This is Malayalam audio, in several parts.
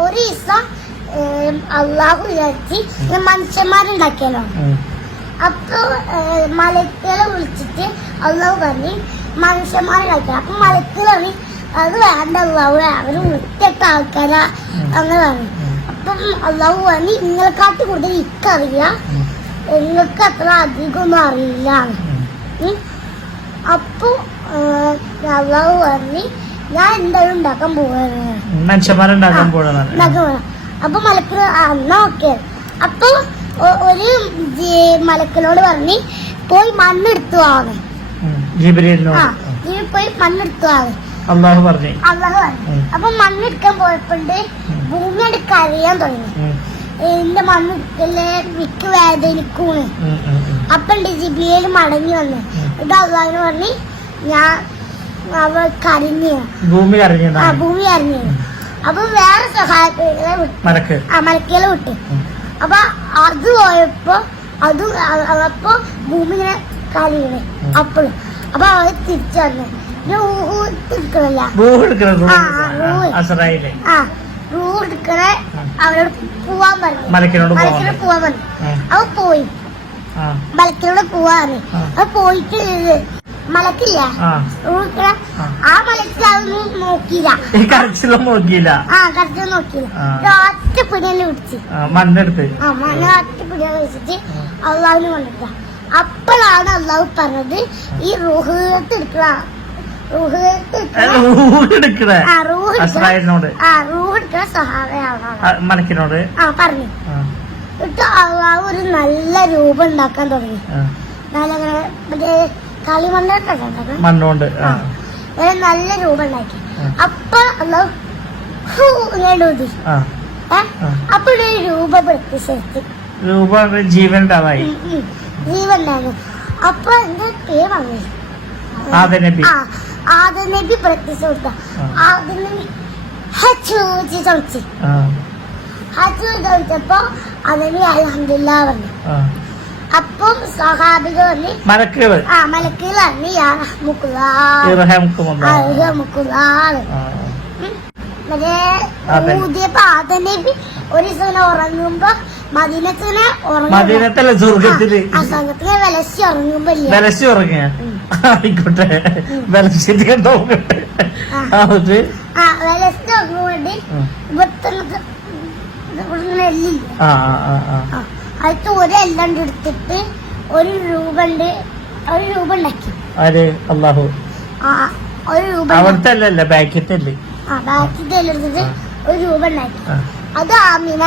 ഒരു ദിവസം ഏം, അള്ളാഹു വിചാരിച്ച് മനുഷ്യന്മാരുണ്ടാക്കിയാലോ അപ്പൊ മലക്കുകളെ വിളിച്ചിട്ട് അള്ളാഹു പറഞ്ഞ് മനുഷ്യന്മാരുണ്ടാക്കി അപ്പൊ മലക്കുകൾ പറഞ്ഞു അത് വേണ്ട അള്ളാഹു അവർ മുറ്റത്തെ ആൾക്കാരാ അങ്ങനെ പറഞ്ഞു. അപ്പം അള്ളാഹു പറഞ്ഞു നിങ്ങളെക്കാട്ടി കൂടുതൽ ഇക്കറിയാം. നിങ്ങൾക്ക് അത്ര അധികമൊന്നും അറിയില്ല. അപ്പൊ അള്ളാഹു പറഞ്ഞു ഞാൻ എന്തായാലും ഉണ്ടാക്കാൻ പോവാണ്. മനുഷ്യന്മാരുണ്ടാക്കാൻ പോകണം അപ്പൊ മലക്കിന് എന്നാ ഓക്കെ. അപ്പൊ ഒരു മലക്കലോട് മലക്കിനോട് പറഞ്ഞ് പോയി മണ്ണെടുത്തു ആവേ പോയി മണ്ണെടുത്തു ആവേ അള്ളാഹു പറഞ്ഞു. അള്ളാഹു പറഞ്ഞു. ഉം. അപ്പൊ മണ്ണെടുക്കാൻ പോയപ്പോണ്ട് ഉം. ഭൂമി എടുക്കാൻ അറിയാൻ തുടങ്ങി. എന്റെ മണ്ണെടുക്കൽ വിക്ക് വേദനിക്കൂണ് അപ്പൊ. അപ്പണ്ട് ജിബിയിൽ മടങ്ങി വന്ന്. ഇത് അള്ളാഹിന് പറഞ്ഞ് ഞാൻ കരഞ്ഞു. ഭൂമി ആ ഭൂമി കരഞ്ഞു. അപ്പൊ വേറെ സഹായത്തിലെ വിട്ടു. മലക്ക്. ആ മലക്കേല വിട്ടു. അപ്പൊ അത് പോയപ്പോ അത് അപ്പൊ ഭൂമി ഇങ്ങനെ കരയണേ ഉം. അപ്പോഴും അപ്പൊ അവർ തിരിച്ചു വന്നു. എടുക്കണില്ല. ആ, റൂ എടുക്കണേ അവരോട് പോവാൻ പറഞ്ഞു. മലക്കിനോട് പോവാൻ പറഞ്ഞു. അവ പോയി. മലക്കിനോട് പോവാറ് അവ പോയിട്ട് മലക്കില്ല. ആ. നോക്കിയില്ല. ആ നോക്കിയില്ല. ഒറ്റ പിടിയല്ലേ പിടിച്ച്. മണ്ണെടുത്ത്. ആ മല ഒറ്റ പിടിയാ വെച്ചിട്ട് അള്ളാവിന് കൊണ്ടിട്ട. അപ്പോഴാണ് അള്ളാഹു പറഞ്ഞത് ഈ റുഹത്ത് എടുക്കണ? മലക്കിനോട്. ആ പറഞ്ഞു. എന്നിട്ട് അള്ളാഹു ഒരു നല്ല രൂപം ഉണ്ടാക്കാൻ തുടങ്ങി. നല്ല മറ്റേ മണ്ണുകൊണ്ട് നല്ല രൂപം ഉണ്ടാക്കി ആ. അപ്പൊ ഊതി. അപ്പൊ ഒരു രൂപ പ്രത്യക്ഷത്തി രൂപ ജീവൻ ജീവൻ അപ്പൊ എന്റെ പേര് വന്നു ആദ നബി ആ ആദ്യ നബി പ്രത്യക്ഷ കൊടുത്ത ആദ്യ നബി ഹച്ചൂച്ചി ചോദിച്ചു ഹച്ചു ചോദിച്ചപ്പോ അതിന് അലഹമില്ല പറഞ്ഞു. അപ്പം സഹാബിക പറഞ്ഞു മലക്കുകൾ ആ റഹ്മുക്കുള്ള ആ, മറ്റേ നബി ഒരു ദിവസം ഉറങ്ങുമ്പോ മദീനത്തിനെ മദീനത്തല്ല സ്വർഗത്തിൽ. ആ സംഘത്തിനെ വിലസി ഉറങ്ങുമ്പോ വിലസി ഉറങ്ങിയ ആയിക്കോട്ടെ. വിലസിട്ട് നോക്കട്ടെ ആ. വിലസി ഉറങ്ങുമ്പോണ്ട് ഇവിടുത്തെ ആ ആ. ആ. ആ തോരെ ഒരു എല്ലാം എടുത്തിട്ട് ഒരു രൂപ ഉണ്ട് ഒരു രൂപ ഉണ്ടാക്കി ആര്? അള്ളാഹു. ഒരു രൂപ. അവിടുത്തെ അല്ലല്ല ബാക്കറ്റ് അല്ലേ? ആ ബാക്കി എടുത്തിട്ട് ഒരു രൂപ ഉണ്ടാക്കി. അത് ആമിന.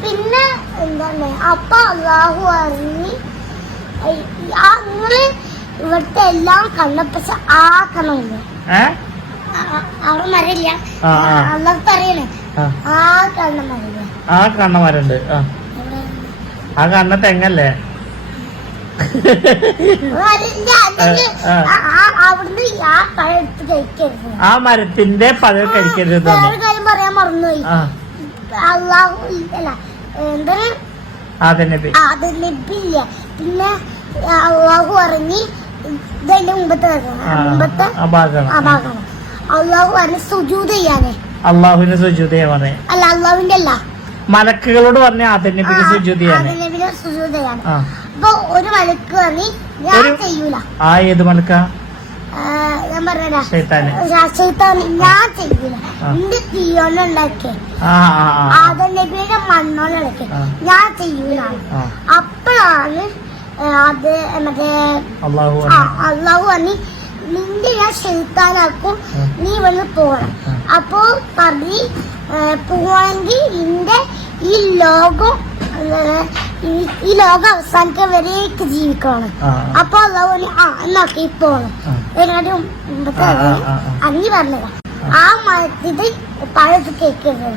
പിന്നെ എന്താണ്? അപ്പൊ അള്ളാഹു അറിഞ്ഞ് നിങ്ങൾ ഇവിടുത്തെ എല്ലാം അവിടെ മരമില്ല ആ, പറയണേ ആ കണ്ണ മരമില്ല ആ കണ്ണന്മാരുണ്ട് ആ. ആ കണ്ണ തെങ്ങല്ലേ? ആ, മരത്തിന്റെ പഴം കഴിക്കരുത് കാര്യം പറയാൻ മറന്നുപോയി. അള്ളാഹു അല്ല പിന്നെ അള്ളാഹു പറഞ്ഞ് ഇതെന്റെ മുമ്പത്തെ കാര്യമാണ്. ആ, മുമ്പത്തെ ആ ഭാഗമാണ്. ആ ഭാഗമാണ്. അള്ളാഹു പറഞ്ഞ് സുജൂത് ചെയ്യാനേ. അള്ളാഹുവിന് പറഞ്ഞേ. അല്ല അള്ളാഹുവിന്റെ അല്ല. മലക്കുകളോട് പറഞ്ഞ ആദ സുജൂതയാണ് സുജൂത് ചെയ്യാനേ സുജൂത് ചെയ്യാൻ. ആ. അപ്പൊ ഒരു മലക്ക് പറഞ്ഞ് ഞാൻ ചെയ്യൂല. ആ ഏത് മലക്ക? ഞാൻ പറഞ്ഞ ഞാൻ ചെയ്യൂല. എന്റെ തീയോണ്ടുണ്ടാക്കിയ മണ്ണോണ്ടുണ്ടാക്കിയ. ഞാൻ ചെയ്യൂല അപ്പോഴാണ് അത് മറ്റേ അള്ളാഹു പറഞ്ഞു നിന്റെ ഞാൻ ശെയ്ത്താനാക്കും നീ വന്ന് പോകണം ഉം. അപ്പോ പറഞ്ഞ് പോവാണെങ്കിൽ നിന്റെ ഈ ലോകം ഈ- ലോകം അവസാനിക്കാൻ വരേക്ക് ജീവിക്കണം. അപ്പൊ അള്ളാഹു ആ എന്നൊക്കെ പോകണം ആ, ആ. അഞ്ഞി പറഞ്ഞതാ. ആ. മരത്തിത് പഴത്ത് കേൾക്കുന്നത്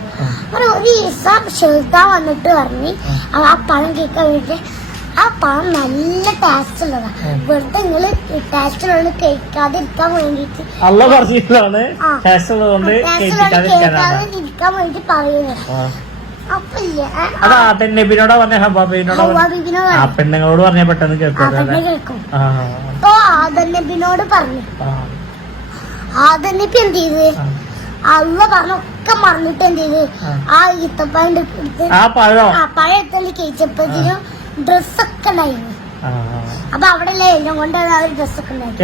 ഒരു ദിവസം ഷെയ്ത്താൻ വന്നിട്ട് പറഞ്ഞ് ആ. ആ പഴം കേൾക്കാൻ വേണ്ടി ആ പഴം നല്ല ടേസ്റ്റ് ഉള്ളതാ. വെറുതെ നിങ്ങൾ ടേസ്റ്റ് ഉള്ളത് കഴിക്കാതിരിക്കാൻ വേണ്ടിട്ട് പറഞ്ഞതാണ്. ടേസ്റ്റ് ഉള്ളതുകൊണ്ട് ഇരിക്കാൻ വേണ്ടി പറയുന്നത് പറഞ്ഞ ഹബാബിനോടാ ആ പെണ്ണുങ്ങളോട് പറഞ്ഞ പെട്ടെന്ന് കേൾക്കും അപ്പൊ പറഞ്ഞു. ആ, ആദൻ നബി എന്ത് ചെയ്ത്. അള്ള പറഞ്ഞൊക്കെ മറന്നിട്ട് എന്ത് ചെയ്ത്? ആ. ഈത്തപ്പഴം എടുത്ത് ആ പഴം. ആ പഴം എടുത്തಲ್ಲಿ കഴിച്ചപ്പോഴത്തേനും ഡ്രസ്സൊക്കെ ഉണ്ടായിരുന്നു. അപ്പൊ അവിടെ ഇല കൊണ്ട് ഡ്രസ്സൊക്കെ ഉണ്ടായിരുന്നു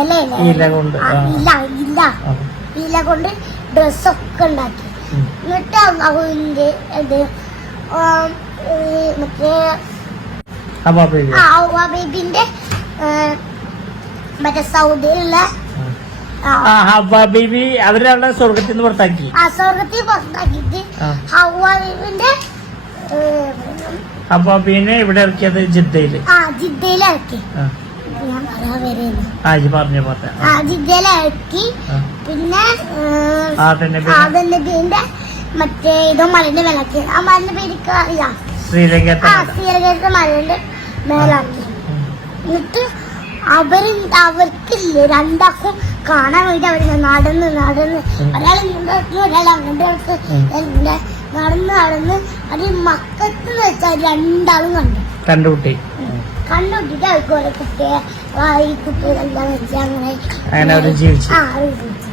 ഇല്ല ഇല കൊണ്ട്. ഇല ഡ്രസ്സൊക്കെ ഉണ്ടാക്കി. എന്നിട്ട് അവന്റെ ഇത് മറ്റേ മറ്റേ സൗദിയിലുള്ള സ്വർഗത്തിൽ നിന്ന് പുറത്താക്കി. ആ സ്വർഗത്തിൽ പുറത്താക്കിയിട്ട് ആ. ഹൗവ പിന്നെ ഇവിടെ ഇറക്കിയത് ജിദ്ദയിൽ. ആ പറഞ്ഞു ആ. പിന്നെ മറ്റേ ഇതോ മലന്റെ മേലാക്കി ആ മലന്റെ പേര് അറിയാം. ശ്രീലങ്കത്തെ മലന്റെ. മേലാക്കി. എന്നിട്ട് അവർ അവർക്കില്ലേ രണ്ടാക്കും കാണാൻ വേണ്ടി അവർ നടന്ന് നടന്ന്. ഒരാൾ ഇങ്ങോട്ട് ഒരാൾ അങ്ങോട്ട് നടന്ന് നടന്ന് അത് മക്കത്ത് വെച്ചാൽ രണ്ടാളും കണ്ടു. കണ്ടുകൂട്ടി കണ്ടുപിടിച്ചിട്ട് അവർക്ക് കുട്ടിയെ വായി കുട്ടികൾ എന്താ വെച്ചാൽ അങ്ങനെ അങ്ങനെ അവർ ജീവിച്ചു. ആ ജീവിച്ചു.